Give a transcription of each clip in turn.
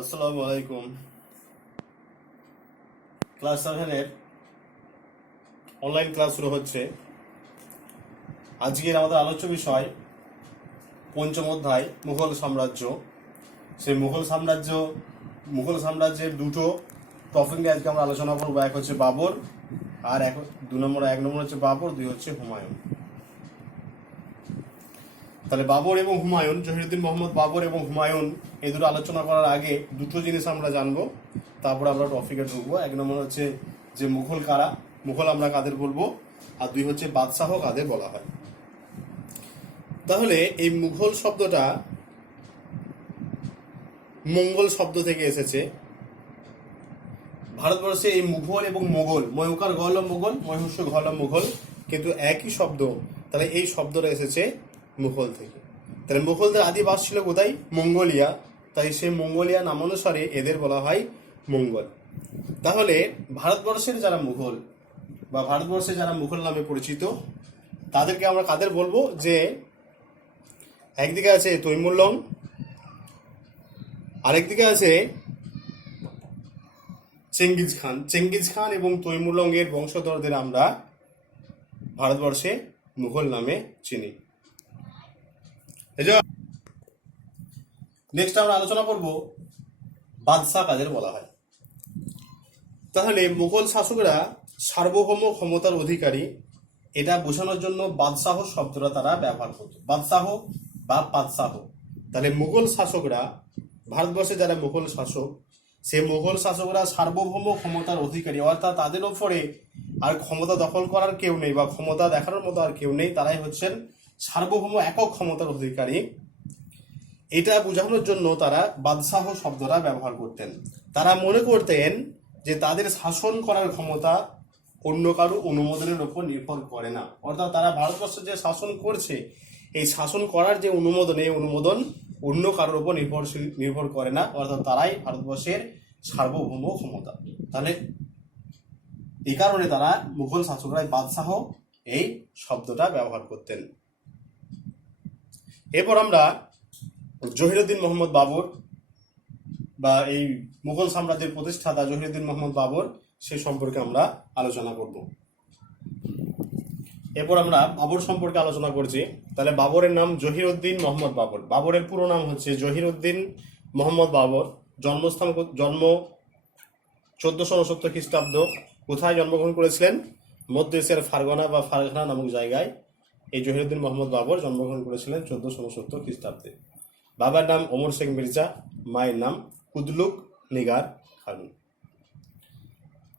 আসসালামু আলাইকুম। Class 7-এর online class শুরু হচ্ছে। আজকের আমাদের আলোচ্য বিষয় পঞ্চম অধ্যায় মুঘল সাম্রাজ্য। সেই মুঘল সাম্রাজ্যের দুটো টপিক নিয়ে আজকে আমরা আলোচনা করবো। এক হচ্ছে বাবর, আর এক নম্বর হচ্ছে বাবর, দুই হচ্ছে হুমায়ুন। তাহলে বাবর এবং হুমায়ুন, জহিরুদ্দিন মোহাম্মদ বাবর এবং হুমায়ুন, এই দুটো আলোচনা করার আগে দুটো জিনিস আমরা জানবো, তারপর আমরা টপিকে ঢুকবো। এক নম্বর হচ্ছে যে মুঘল আমরা কাদের বলবো, আর দুই হচ্ছে বাদশাহ কাদের বলা হয়। তাহলে এই মুঘল শব্দটা মঙ্গল শব্দ থেকে এসেছে। ভারতবর্ষে এই মুঘল এবং মোগল, ময়ূকার গল মোগল, ময়ূষ ঘল মুঘল, কিন্তু একই শব্দ। তাহলে এই শব্দটা এসেছে মুঘল থেকে। তাহলে মুঘলদের আদিবাস ছিল কোথায়? মঙ্গোলিয়া। তাই সেই মঙ্গোলিয়া নামানুসারে এদের বলা হয় মঙ্গল। তাহলে ভারতবর্ষের যারা মুঘল বা ভারতবর্ষে যারা মুঘল নামে পরিচিত, তাদেরকে আমরা কাদের বলবো? যে একদিকে আছে তৈমুরলং, আরেকদিকে আছে চেঙ্গিজ খান এবং তৈমুরলং এর বংশধরদের আমরা ভারতবর্ষে মুঘল নামে চিনি। নেক্সট আমরা আলোচনা করব বাদশাহ কাদের বলা হয়। তাহলে মুঘল শাসকরা সার্বভৌম ক্ষমতার অধিকারী, এটা বোঝানোর জন্য বাদশাহ শব্দটা তারা ব্যবহার করত, বাদশাহ বা পাদশাহ। তাহলে মুঘল শাসকরা, ভারতবর্ষে যারা মুঘল শাসক, সে মুঘল শাসকরা সার্বভৌম ক্ষমতার অধিকারী, অর্থাৎ তাদের ওপরে আর ক্ষমতা দখল করার কেউ নেই বা ক্ষমতা দেখানোর মতো আর কেউ নেই। তারাই হচ্ছেন সার্বভৌম একক ক্ষমতার অধিকারী। এটা বোঝানোর জন্য তারা বাদশাহ শব্দটা ব্যবহার করতেন। তারা মনে করতেন যে তাদের শাসন করার ক্ষমতা অন্য কারো অনুমোদনের উপর নির্ভর করে না, অর্থাৎ তারা ভারতবর্ষে যে শাসন করছে, এই শাসন করার যে অনুমোদন, এই অনুমোদন অন্য কারোর উপর নির্ভর করে না, অর্থাৎ তারাই ভারতবর্ষের সার্বভৌম ক্ষমতা। তাহলে এই কারণে তারা মুঘল শাসকরা বাদশাহ এই শব্দটা ব্যবহার করতেন। এরপর আমরা জহিরুদ্দিন মোহাম্মদ বাবর বা এই মুঘল সাম্রাজ্যের প্রতিষ্ঠাতা জহিরুদ্দিন মোহাম্মদ বাবর, সে সম্পর্কে আমরা আলোচনা করব। এরপর আমরা বাবর সম্পর্কে আলোচনা করছি। তাহলে বাবরের নাম জহিরুদ্দিন মোহাম্মদ বাবর। বাবরের পুরো নাম হচ্ছে জহিরুদ্দিন মোহাম্মদ বাবর। জন্ম 1469 খ্রিস্টাব্দ। কোথায় জন্মগ্রহণ করেছিলেন? মধ্য এশিয়ার ফারগানা নামক জায়গায় এই জহিরুদ্দিন মোহাম্মদ বাবর জন্মগ্রহণ করেছিলেন 1469 খ্রিস্টাব্দে। বাবার নাম ওমর শেখ মির্জা, মায়ের নাম কুদলুক নিগার খানম।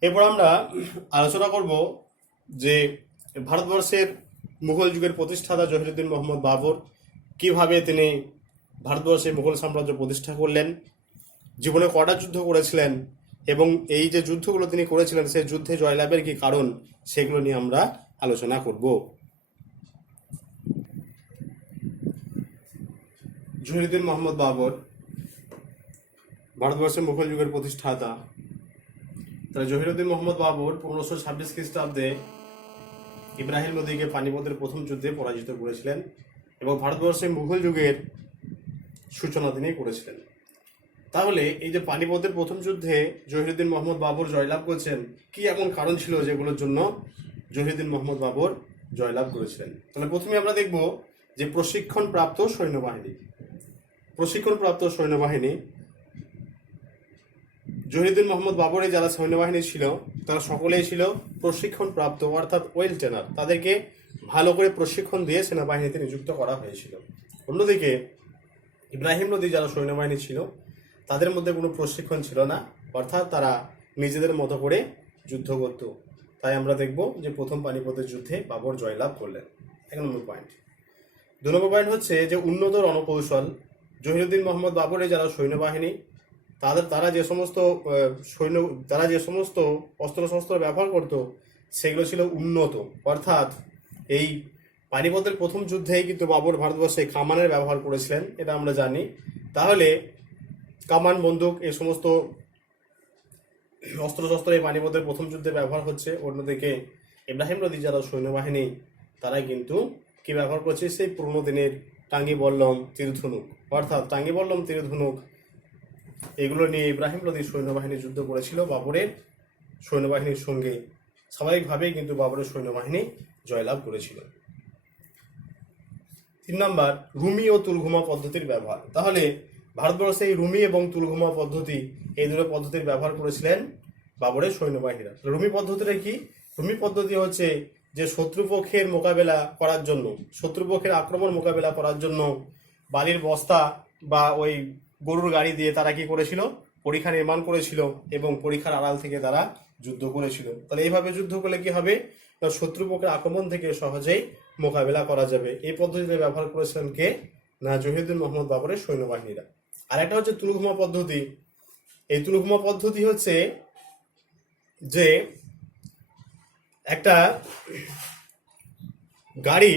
এরপর আমরা আলোচনা করব যে ভারতবর্ষের মুঘল যুগের প্রতিষ্ঠাতা জহিরুদ্দিন মোহাম্মদ বাবর কিভাবে তিনি ভারতবর্ষে মুঘল সাম্রাজ্য প্রতিষ্ঠা করলেন, জীবনে কটা যুদ্ধ করেছিলেন, এবং এই যে যুদ্ধগুলো তিনি করেছিলেন সেই যুদ্ধে জয়লাভের কি কারণ, সেগুলো নিয়ে আমরা আলোচনা করব। জহিরুদ্দিন মোহাম্মদ বাবর ভারতবর্ষের মুঘল যুগের প্রতিষ্ঠাতা। তাহলে জহিরুদ্দিন মোহাম্মদ বাবর 1526 খ্রিস্টাব্দে ইব্রাহিম লোদিকে পানিপথের প্রথম যুদ্ধে পরাজিত করেছিলেন এবং ভারতবর্ষে মুঘল যুগের সূচনা তিনি করেছিলেন। তাহলে এই যে পানিপথের প্রথম যুদ্ধে জহিরুদ্দিন মোহাম্মদ বাবর জয়লাভ করেছেন, কি এমন কারণ ছিল যেগুলোর জন্য জহিরুদ্দিন মোহাম্মদ বাবর জয়লাভ করেছিলেন? তাহলে প্রথমে আমরা দেখব যে প্রশিক্ষণপ্রাপ্ত সৈন্যবাহিনী। জহিরুদ্দিন মোহাম্মদ বাবরের যারা সৈন্যবাহিনী ছিল, তারা সকলেই ছিল প্রশিক্ষণপ্রাপ্ত, অর্থাৎ ওয়েল ট্রেনার। তাদেরকে ভালো করে প্রশিক্ষণ দিয়ে সেনাবাহিনীতে নিযুক্ত করা হয়েছিল। অন্যদিকে ইব্রাহিম লোদি যারা সৈন্যবাহিনী ছিল, তাদের মধ্যে কোনো প্রশিক্ষণ ছিল না, অর্থাৎ তারা নিজেদের মতো করে যুদ্ধ করত। তাই আমরা দেখব যে প্রথম পানিপথের যুদ্ধে বাবর জয়লাভ করলেন। 1 নম্বর পয়েন্ট। 2 নম্বর পয়েন্ট হচ্ছে যে উন্নত রণকৌশল। জহিরুদ্দিন মোহাম্মদ বাবরের যারা সৈন্যবাহিনী, তারা যে সমস্ত অস্ত্রশস্ত্র ব্যবহার করত, সেগুলো ছিল উন্নত, অর্থাৎ এই পানিপথের প্রথম যুদ্ধেই কিন্তু বাবর ভারতবর্ষে কামানের ব্যবহার করেছিলেন, এটা আমরা জানি। তাহলে কামান, বন্দুক, এই সমস্ত অস্ত্রশস্ত্র এই পানিপথের প্রথম যুদ্ধে ব্যবহার হচ্ছে। অন্যদিকে ইব্রাহিম লোদি যারা সৈন্যবাহিনী, তারাই কিন্তু কি ব্যবহার করছে? সেই পুরনো দিনের টাঙ্গি বল্লম তীর ধনুক, অর্থাৎ টাঙ্গি বল্লম তীর ধনুক এগুলো নিয়ে ইব্রাহিম লোদি সৈন্যবাহিনী যুদ্ধ করেছিল বাবরের সৈন্যবাহিনীর সঙ্গে। স্বাভাবিকভাবেই কিন্তু বাবরের সৈন্যবাহিনী জয়লাভ করেছিল। 3 নম্বর, রুমি ও তুলঘুমা পদ্ধতির ব্যবহার। তাহলে ভারতবর্ষে এই রুমি এবং তুলঘুমা পদ্ধতি, এই দুটো পদ্ধতির ব্যবহার করেছিলেন বাবরের সৈন্যবাহিনীরা। রুমি পদ্ধতিটা কি? রুমি পদ্ধতি হচ্ছে যে শত্রুপক্ষের মোকাবেলা করার জন্য, শত্রুপক্ষের আক্রমণ মোকাবেলা করার জন্য বালির বস্তা বা ওই গরুর গাড়ি দিয়ে তারা কি করেছিল? পরিখা নির্মাণ করেছিল এবং পরিখার আড়াল থেকে তারা যুদ্ধ করেছিল। তাহলে এইভাবে যুদ্ধ করলে কি হবে? না, শত্রুপক্ষের আক্রমণ থেকে সহজেই মোকাবেলা করা যাবে। এই পদ্ধতিতে ব্যবহার করেছিলেন কে? না, জহিরুদ্দিন মোহাম্মদ বাবরের সৈন্যবাহিনীরা। আর একটা হচ্ছে তুলঘুমা পদ্ধতি। এই তুলঘুমা পদ্ধতি হচ্ছে যে একটা গাড়ি,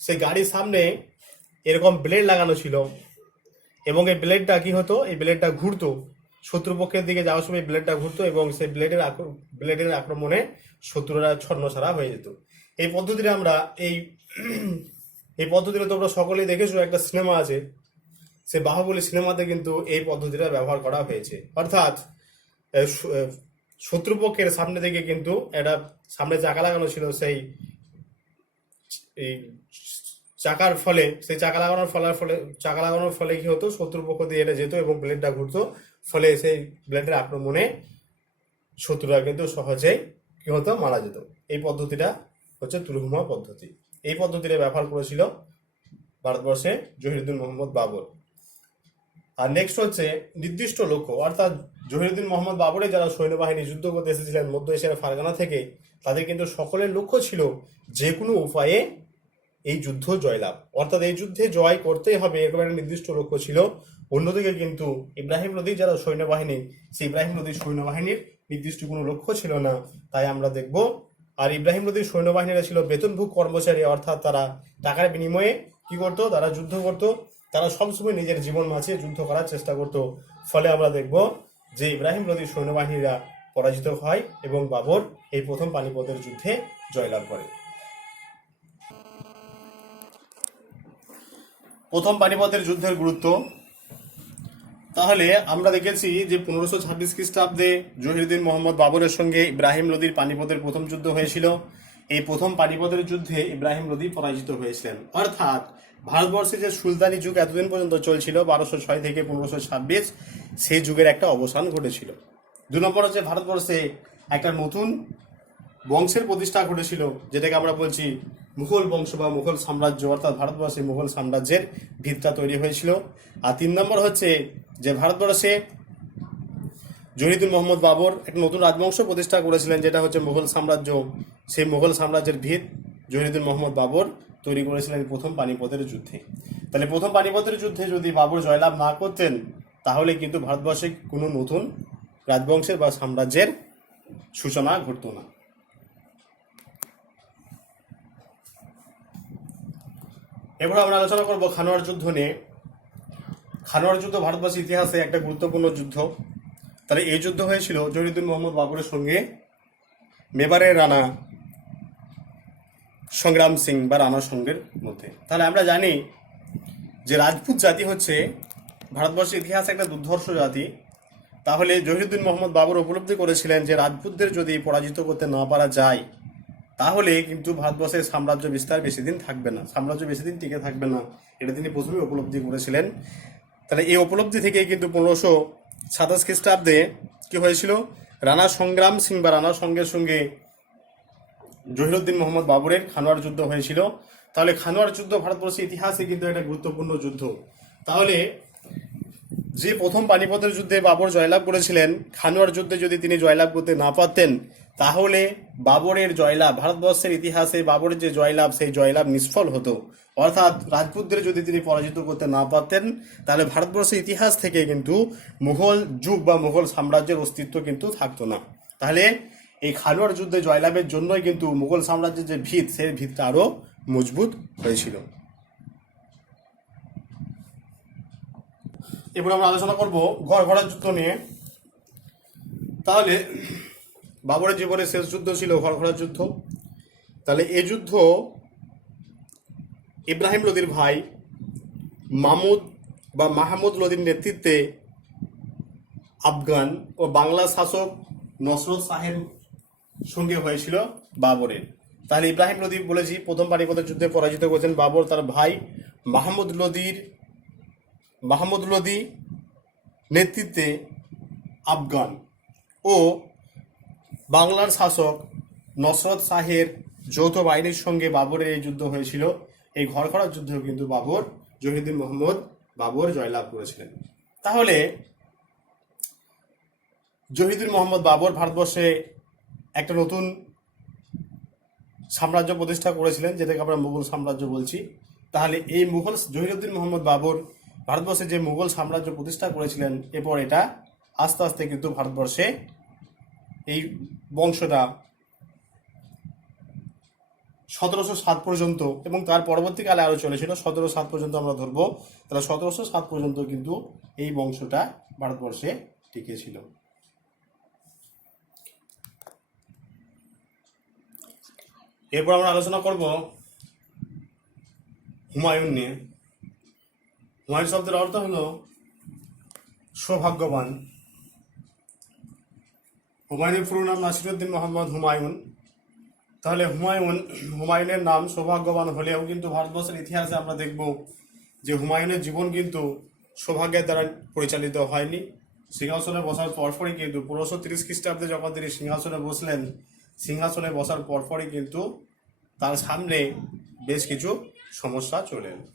সেই গাড়ির সামনে এরকম ব্লেড লাগানো ছিল এবং এই ব্লেডটা কি হতো? এই ব্লেডটা ঘুরতো, শত্রুপক্ষের দিকে যাওয়ার সময় ব্লেডটা ঘুরতো এবং সেই ব্লেডের আক্রমণে শত্রুরা ছন্নছাড়া হয়ে যেত। এই পদ্ধতিটা আমরা এই পদ্ধতিটা তোমরা সকলেই দেখেছো, একটা সিনেমা আছে, সে বাহুবলী সিনেমাতে কিন্তু এই পদ্ধতিটা ব্যবহার করা হয়েছে। অর্থাৎ শত্রুপক্ষের সামনে থেকে কিন্তু একটা সামনে চাকা লাগানো ছিল, সেই চাকার ফলে, সেই চাকা লাগানোর ফলে কি হতো? শত্রুপক্ষ দিয়ে এটা যেত এবং ব্লেডটা ঘুরতো, ফলে সেই ব্লেডের আক্রমণে শত্রুরা কিন্তু সহজেই কি হতো? মারা যেত। এই পদ্ধতিটা হচ্ছে তুলঘুমা পদ্ধতি। এই পদ্ধতিটা ব্যবহার করেছিল ভারতবর্ষে জহিরুদ্দিন মোহাম্মদ বাবর। আর নেক্সট হচ্ছে নির্দিষ্ট লক্ষ্য। অর্থাৎ জহিরুদ্দিন মোহাম্মদ বাবরের যারা সৈন্যবাহিনী যুদ্ধ করতে এসেছিলেন মধ্য এশিয়ার ফারগানা থেকে, তাদের কিন্তু সকলের লক্ষ্য ছিল যে কোনো উপায়ে এই যুদ্ধ জয়লাভ। অর্থাৎ এই যুদ্ধে জয় করতেই হবে, এরকম একটা নির্দিষ্ট লক্ষ্য ছিল। অন্যদিকে কিন্তু ইব্রাহিম লোদির যারা সৈন্যবাহিনী, সেই ইব্রাহিম লোদির সৈন্যবাহিনীর নির্দিষ্ট কোনো লক্ষ্য ছিল না, তাই আমরা দেখব। আর ইব্রাহিম লোদির সৈন্যবাহিনীরা ছিল বেতনভোগ কর্মচারী, অর্থাৎ তারা টাকার বিনিময়ে কি করতো? তারা যুদ্ধ করতো। তারা সবসময় নিজের জীবন বাঁচিয়ে যুদ্ধ করার চেষ্টা করত। ফলে আমরা দেখব যে ইব্রাহিম লোদির সৈন্যবাহিনীরা পরাজিত হয় এবং বাবর এই প্রথম পানিপথের যুদ্ধে জয়লাভ করে। প্রথম পানিপথের যুদ্ধের গুরুত্ব। তাহলে আমরা দেখেছি যে 1526 খ্রিস্টাব্দে জহিরুদ্দিন মোহাম্মদ বাবরের সঙ্গে ইব্রাহিম লোদির পানিপথের প্রথম যুদ্ধ হয়েছিল। এই প্রথম পানিপথের যুদ্ধে ইব্রাহিম লোদি পরাজিত হয়েছিলেন। অর্থাৎ ভারতবর্ষে যে সুলতানি যুগ এতদিন পর্যন্ত চলছিল 1206 থেকে 1526, সেই যুগের একটা অবসান ঘটেছিল। 2 নম্বর হচ্ছে ভারতবর্ষে একটা নতুন বংশের প্রতিষ্ঠা ঘটেছিল, যেটাকে আমরা বলছি মুঘল বংশ বা মুঘল সাম্রাজ্য। অর্থাৎ ভারতবর্ষে মুঘল সাম্রাজ্যের ভিতটা তৈরি হয়েছিল। আর 3 নম্বর হচ্ছে যে ভারতবর্ষে জহিরুদ্দিন মোহাম্মদ বাবর একটা নতুন রাজবংশ প্রতিষ্ঠা করেছিলেন, যেটা হচ্ছে মুঘল সাম্রাজ্য। সেই মুঘল সাম্রাজ্যের ভিত জহিরুদ্দিন মোহাম্মদ বাবর তৈরি করেছিলেন প্রথম পানিপথের যুদ্ধে। তাহলে প্রথম পানিপথের যুদ্ধে যদি বাবর জয়লাভ না করতেন, তাহলে কিন্তু ভারতবর্ষে কোনো নতুন রাজবংশের বা সাম্রাজ্যের সূচনা ঘটত না। এবার আমরা আলোচনা করব খানোয়ার যুদ্ধ নিয়ে। খানোয়ার যুদ্ধ ভারতবর্ষের ইতিহাসে একটা গুরুত্বপূর্ণ যুদ্ধ। তাহলে এই যুদ্ধ হয়েছিল জহিরুদ্দিন মোহাম্মদ বাবরের সঙ্গে মেবারের রানা সংগ্রাম সিং বা রানা সঙ্গের মধ্যে। তাহলে আমরা জানি যে রাজপুত জাতি হচ্ছে ভারতবর্ষের ইতিহাসে একটা দুর্ধর্ষ জাতি। তাহলে জহিরুদ্দিন মোহাম্মদ বাবর উপলব্ধি করেছিলেন যে রাজপুতদের যদি পরাজিত করতে না পারা যায়, তাহলে কিন্তু ভারতবর্ষের সাম্রাজ্য বিস্তার বেশি দিন থাকবে না, সাম্রাজ্য বেশি দিন টিকে থাকবে না। এটা তিনি প্রথমে উপলব্ধি করেছিলেন। তাহলে এই উপলব্ধি থেকে কিন্তু 1527 খ্রিস্টাব্দে কি হয়েছিল? রানা সংগ্রাম সিং বা রানা সঙ্গের সঙ্গে জহিরুদ্দিন মোহাম্মদ বাবরের খানোয়ার যুদ্ধ হয়েছিল। তাহলে খানোয়ার যুদ্ধ ভারতবর্ষের ইতিহাসে কিন্তু একটা গুরুত্বপূর্ণ যুদ্ধ। তাহলে যে প্রথম পানিপথের যুদ্ধে বাবর জয়লাভ করেছিলেন, খানোয়ার যুদ্ধে যদি তিনি জয়লাভ করতে না পারতেন, তাহলে বাবরের জয়লাভ, ভারতবর্ষের ইতিহাসে বাবরের যে জয়লাভ, সেই জয়লাভ নিষ্ফল হতো। অর্থাৎ রাজপুতদের যদি তিনি পরাজিত করতে না পারতেন, তাহলে ভারতবর্ষের ইতিহাস থেকে কিন্তু মুঘল যুগ বা মুঘল সাম্রাজ্যের অস্তিত্ব কিন্তু থাকতো না। তাহলে এই খানোয়ার যুদ্ধে জয়লাভের জন্যই কিন্তু মুঘল সাম্রাজ্যের যে ভিত, সেই ভিতটা আরো মজবুত হয়েছিল। এবার আমরা আলোচনা করব গড়গড়ার যুদ্ধ নিয়ে। তাহলে বাবরের জীবনের শেষ যুদ্ধ ছিল গড়গড়ার যুদ্ধ। তাহলে এই যুদ্ধ ইব্রাহিম লোদির ভাই মাহমুদ বা মাহমুদ লোদির নেতৃত্বে আফগান ও বাংলা শাসক নসরত শাহের সঙ্গে হয়েছিল বাবরের। তাহলে ইব্রাহিম লোদি বলেছি প্রথম পানিপথের যুদ্ধে পরাজিত করেছেন বাবর তার ভাই মাহমুদ লোদি নেতৃত্বে আফগান ও বাংলার শাসক নসরত শাহের যৌথ বাহিনীর সঙ্গে বাবরের এই যুদ্ধ হয়েছিল। এই ঘরখড়ার যুদ্ধেও কিন্তু জহিরুদ্দিন মোহাম্মদ বাবর জয়লাভ করেছিলেন। তাহলে জহিরুদ্দিন মোহাম্মদ বাবর ভারতবর্ষে একটা নতুন সাম্রাজ্য প্রতিষ্ঠা করেছিলেন, যেটাকে আমরা মুঘল সাম্রাজ্য বলছি। তাহলে এই জহিরুদ্দিন মোহাম্মদ বাবর ভারতবর্ষে যে মুঘল সাম্রাজ্য প্রতিষ্ঠা করেছিলেন, এরপর এটা আস্তে আস্তে কিন্তু ভারতবর্ষে এই বংশটা 1707 পর্যন্ত এবং তার পরবর্তীকালে আরো চলেছিল 1707 পর্যন্ত আমরা ধরবো। তাহলে 1707 পর্যন্ত কিন্তু এই বংশটা ভারতবর্ষে টিকে ছিল। এরপর আমরা আলোচনা করব হুমায়ুন নিয়ে। হুমায়ুন শব্দের অর্থ হলো সৌভাগ্যবান। হুমায়ুনের পুরো নাম নাসিরুদ্দিন মোহাম্মদ হুমায়ুন। তাহলে হুমায়ুনের নাম সৌভাগ্যবান হলেও কিন্তু ভারতবর্ষের ইতিহাসে আমরা দেখব যে হুমায়ুনের জীবন কিন্তু সৌভাগ্যের দ্বারা পরিচালিত হয়নি। সিংহাসনে বসার পরপরই কিন্তু 1530 খ্রিস্টাব্দে যখন তিনি সিংহাসনে বসলেন, সিংহাসনে বসার পরপরই কিন্তু তার সামনে বেশ কিছু সমস্যা চলে এলো।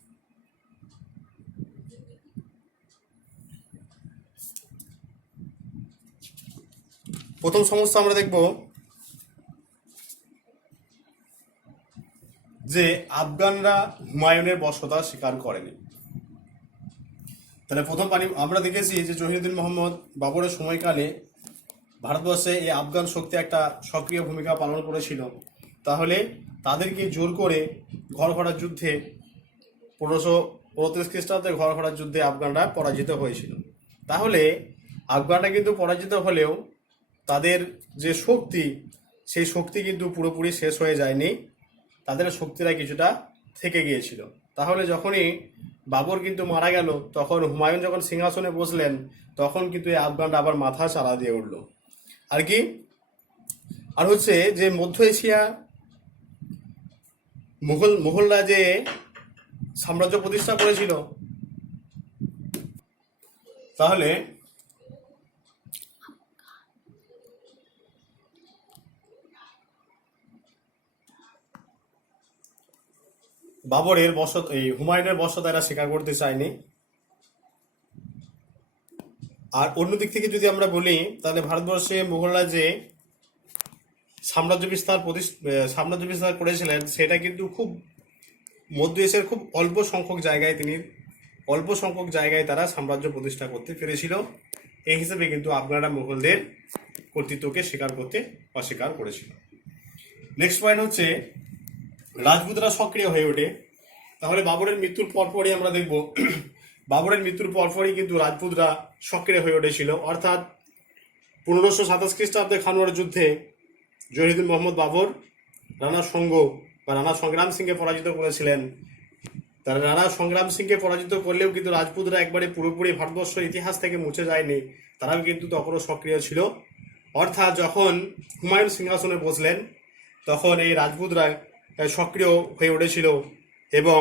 প্রথম সমস্যা আমরা দেখব যে আফগানরা হুমায়ুনের বশ্যতা স্বীকার করেনি। তাহলে আমরা দেখেছি যে জহিরুদ্দিন মোহাম্মদ বাবরের সময়কালে ভারতবর্ষে এই আফগান শক্তি একটা সক্রিয় ভূমিকা পালন করেছিল। তাহলে তাদেরকে জোর করে ঘরখড়ার যুদ্ধে 1529 খ্রিস্টাব্দে ঘরখড়ার যুদ্ধে আফগানরা পরাজিত হয়েছিল। তাহলে আফগানরা কিন্তু পরাজিত হলেও তাদের যে শক্তি, সেই শক্তি কিন্তু পুরোপুরি শেষ হয়ে যায়নি, তাদের শক্তিরা কিছুটা থেকে গিয়েছিল। তাহলে যখনই বাবর কিন্তু মারা গেল, তখন হুমায়ুন যখন সিংহাসনে বসলেন, তখন কিন্তু এই আফগানরা আবার মাথা চাড়া দিয়ে উঠল। আর কি আর হচ্ছে যে মধ্য এশিয়া মুঘলরা যে সাম্রাজ্য প্রতিষ্ঠা করেছিল, তাহলে হুমায়ুনের বশ্যতা এরা স্বীকার করতে চায়নি। আর অন্যদিক থেকে যদি আমরা বলি, তাহলে ভারতবর্ষে মুঘলরা যে সাম্রাজ্য বিস্তার করেছিলেন, সেটা কিন্তু খুব মধ্য এশিয়ার খুব অল্প সংখ্যক জায়গায় তারা সাম্রাজ্য প্রতিষ্ঠা করতে পেরেছিল। এই হিসেবে কিন্তু আফগানরা মুঘলদের কর্তৃত্বকে স্বীকার করতে অস্বীকার করেছিল। নেক্সট পয়েন্ট হচ্ছে রাজপুতরা সক্রিয় হয়ে ওঠে। তাহলে বাবরের মৃত্যুর পরপরই আমরা দেখব বাবরের মৃত্যুর পরপরই কিন্তু রাজপুতরা সক্রিয় হয়ে উঠেছিল। অর্থাৎ 1527 খ্রিস্টাব্দে খানোয়ার যুদ্ধে জহিরুদ্দিন মোহাম্মদ বাবর রানা সংগ্রাম সিংকে পরাজিত করেছিলেন। তারা রানা সংগ্রাম সিংকে পরাজিত করলেও কিন্তু রাজপুতরা একবারে পুরোপুরি ভারতবর্ষ ইতিহাস থেকে মুছে যায়নি, তারাও কিন্তু তখনও সক্রিয় ছিল। অর্থাৎ যখন হুমায়ুন সিংহাসনে বসলেন, তখন এই রাজপুতরা সক্রিয় হয়ে উঠেছিল এবং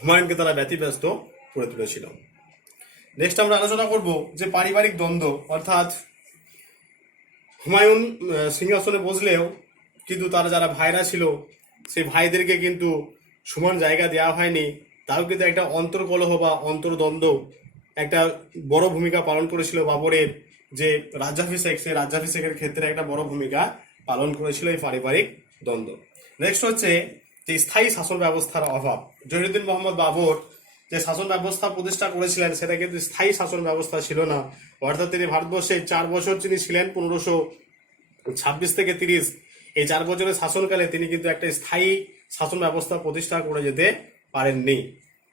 হুমায়ুনকে তারা ব্যতিব্যস্ত করে তুলেছিল। নেক্সট আমরা আলোচনা করব যে পারিবারিক দ্বন্দ্ব। অর্থাৎ হুমায়ুন সিংহাসনে বসলেও কিন্তু তার যারা ভাইরা ছিল, সেই ভাইদেরকে কিন্তু সমান জায়গা দেওয়া হয়নি। তাও কিন্তু একটা অন্তর্কলহ বা অন্তর্দ্বন্দ্ব একটা বড় ভূমিকা পালন করেছিল। বাবরের যে রাজ্যাভিষেক, সেই রাজ্যাভিষেকের ক্ষেত্রে একটা বড় ভূমিকা পালন করেছিল এই পারিবারিক দ্বন্দ্ব। নেক্সট হচ্ছে যে স্থায়ী শাসন ব্যবস্থার অভাব। জহিরুদ্দিন মোহাম্মদ বাবর যে শাসন ব্যবস্থা প্রতিষ্ঠা করেছিলেন, সেটা কিন্তু স্থায়ী শাসন ব্যবস্থা ছিল না। অর্থাৎ তিনি ভারতবর্ষে 4 বছর তিনি ছিলেন, 1526 থেকে 30, এই 4 বছরের শাসনকালে তিনি কিন্তু একটা স্থায়ী শাসন ব্যবস্থা প্রতিষ্ঠা করে যেতে পারেননি।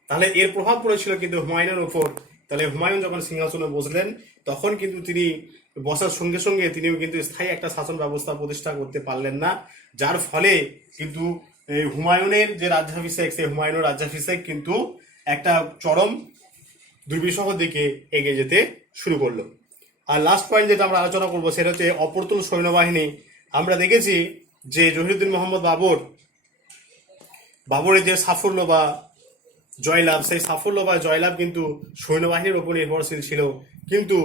তাহলে এর প্রভাব পড়েছিল কিন্তু হুমায়ুনের উপর। তাহলে হুমায়ুন যখন সিংহাসনে বসলেন, তখন কিন্তু তিনি বসার সঙ্গে সঙ্গে তিনিও কিন্তু স্থায়ী একটা শাসন ব্যবস্থা প্রতিষ্ঠা করতে পারলেন না, যার ফলে কিন্তু হুমায়ুনের যে রাজ্যাভিষেক, সেই হুমায়ুনের রাজ্যাভিষেক কিন্তু একটা চরম দুর্বিষহ দিকে এগিয়ে যেতে শুরু করলো। আর লাস্ট পয়েন্ট যেটা আমরা আলোচনা করবো সেটা হচ্ছে অপ্রতুল সৈন্যবাহিনী। আমরা দেখেছি যে জহিরুদ্দিন মোহাম্মদ বাবরের যে সাফল্য বা জয়লাভ, সেই সাফল্য বা জয়লাভ কিন্তু সৈন্যবাহিনীর উপর নির্ভরশীল ছিল। কিন্তু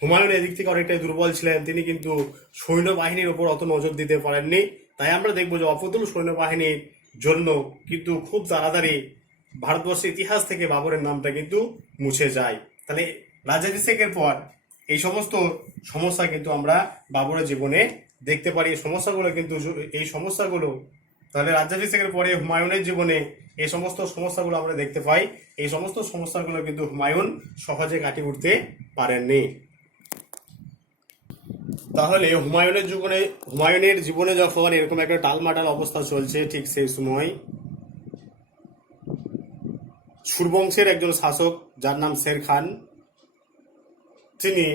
হুমায়ুন এদিক থেকে অনেকটাই দুর্বল ছিলেন, তিনি কিন্তু সৈন্যবাহিনীর উপর অত নজর দিতে পারেননি। তাই আমরা দেখবো যে অপ্রতুল সৈন্যবাহিনীর জন্য কিন্তু খুব তাড়াতাড়ি ভারতবর্ষের ইতিহাস থেকে বাবরের নামটা কিন্তু মুছে যায়। তাহলে রাজ্যাভিষেকের পর এই সমস্ত সমস্যা কিন্তু আমরা বাবরের জীবনে দেখতে পারি। এই সমস্যাগুলো তাহলে রাজ্যাভিষেকের পরে হুমায়ুনের জীবনে এই সমস্ত সমস্যাগুলো আমরা দেখতে পাই। এই সমস্ত সমস্যাগুলো কিন্তু হুমায়ুন সহজে কাটিয়ে উঠতে পারেননি। তাহলে হুমায়ুনের জীবনে যখন এরকম একটা টালমাটাল অবস্থা চলছে, ঠিক সেই সময় সুরবংশের একজন শাসক যার নাম শের খান, তিনি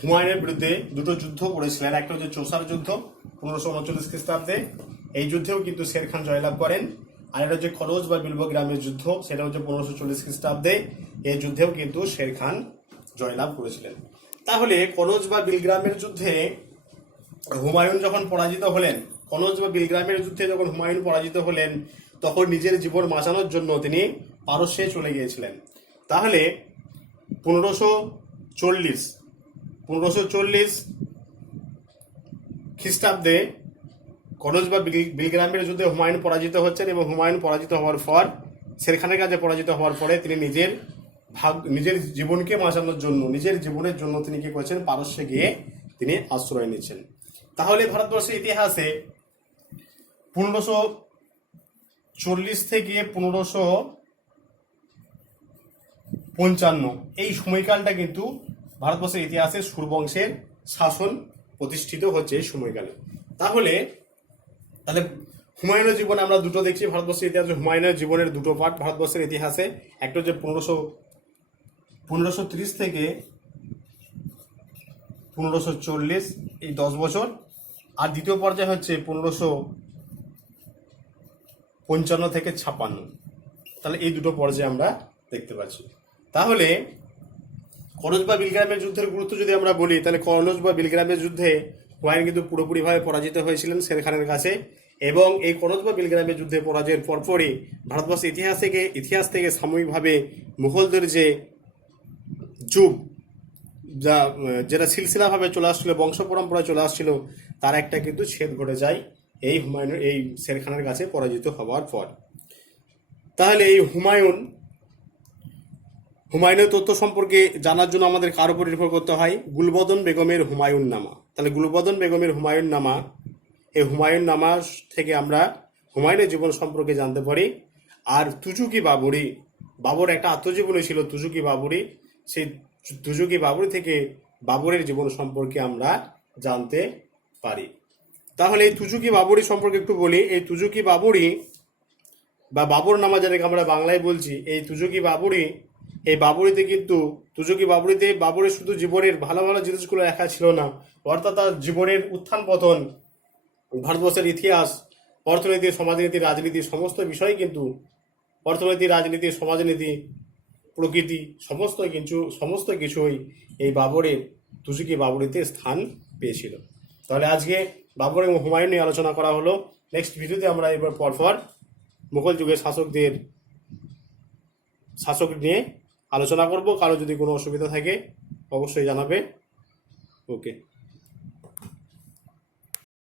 হুমায়ুনের বিরুদ্ধে দুটো যুদ্ধ করেছিলেন। একটা হচ্ছে চৌসার যুদ্ধ 1539 খ্রিস্টাব্দে, এই যুদ্ধেও কিন্তু শের খান জয়লাভ করেন। আর এটা হচ্ছে খরচ বা বিলবগ্রামের যুদ্ধ, সেটা হচ্ছে 1540 খ্রিস্টাব্দে, এই যুদ্ধেও কিন্তু শের খান জয়লাভ করেছিলেন। তাহলে কনৌজ বা বিলগ্রামের যুদ্ধে হুমায়ুন যখন পরাজিত হলেন, তখন নিজের জীবন বাঁচানোর জন্য তিনি পারস্যে চলে গিয়েছিলেন। তাহলে 1540 খ্রিস্টাব্দে কনৌজ বা বিলগ্রামের যুদ্ধে হুমায়ুন পরাজিত হচ্ছেন, এবং হুমায়ুন পরাজিত হওয়ার পর, শের খানের কাছে পরাজিত হওয়ার পরে তিনি নিজের জীবনকে বাঁচানোর জন্য, নিজের জীবনের জন্য তিনি কি করছেন, পারস্যে গিয়ে তিনি আশ্রয় নিচ্ছেন। তাহলে ভারতবর্ষের ইতিহাসে 1540 থেকে 1555 এই সময়কালটা কিন্তু ভারতবর্ষের ইতিহাসে সুরবংশের শাসন প্রতিষ্ঠিত হচ্ছে এই সময়কালে। তাহলে হুমায়ুনের জীবনে আমরা দুটো দেখছি ভারতবর্ষের ইতিহাসে। হুমায়ুনের জীবনের দুটো পার্ট ভারতবর্ষের ইতিহাসে, একটা হচ্ছে 1530 থেকে 1540 এই 10 বছর, আর দ্বিতীয় পর্যায়ে হচ্ছে 1555 থেকে 56। তাহলে এই দুটো পর্যায়ে আমরা দেখতে পাচ্ছি। তাহলে কনৌজ বা বিলগ্রামের যুদ্ধের গুরুত্ব যদি আমরা বলি, তাহলে কনৌজ বা বিলগ্রামের যুদ্ধে হুমায়ুন কিন্তু পুরোপুরিভাবে পরাজিত হয়েছিলেন শের খানের কাছে, এবং এই কনৌজ বা বিলগ্রামের যুদ্ধে পরাজয়ের পরপরই ভারতবর্ষের ইতিহাস থেকে সাময়িকভাবে মুঘলদের যে যুগ, যেটা সিলসিলাভাবে চলে আসছিল, বংশ পরম্পরায় চলে আসছিল, তার একটা কিন্তু ছেদ ঘটে যায় এই শের খানের কাছে পরাজিত হওয়ার পর। তাহলে এই হুমায়ুনের তথ্য সম্পর্কে জানার জন্য আমাদের কার উপর নির্ভর করতে হয়? গুলবদন বেগমের হুমায়ুন নামা। তাহলে গুলবদন বেগমের হুমায়ুন নামা, এই হুমায়ুন নামা থেকে আমরা হুমায়ুনের জীবন সম্পর্কে জানতে পারি। আর তুজুকি বাবরি, বাবর একটা আত্মজীবনী ছিল তুজুকি বাবরি, সেই তুজুকি বাবরি থেকে বাবরের জীবন সম্পর্কে আমরা জানতে পারি। তাহলে এই তুজুকি বাবরি সম্পর্কে একটু বলি। এই তুজুকি বাবরি বা বাবর নামা যেটাকে আমরা বাংলায় বলছি, এই তুজুকি বাবরি, এই তুজুকি বাবরিতে বাবরের শুধু জীবনের ভালো ভালো জিনিসগুলো লেখা ছিল না, অর্থাৎ তার জীবনের উত্থান পতন, ভারতবর্ষের ইতিহাস, অর্থনীতি, সমাজনীতি, রাজনীতি, সমস্ত বিষয় কিন্তু, অর্থনীতি, রাজনীতি, সমাজনীতি, প্রকৃতি, সমস্ত কিছুই এই তুজুকি বাবরিতে স্থান পেয়েছিল। তাহলে আজকে বাবর এবং হুমায়ুন নিয়ে আলোচনা করা হলো। নেক্সট ভিডিওতে আমরা এবার পরপর মুঘল যুগের শাসক নিয়ে আলোচনা করব। কারো যদি কোনো অসুবিধা থাকে অবশ্যই জানাবে। ওকে।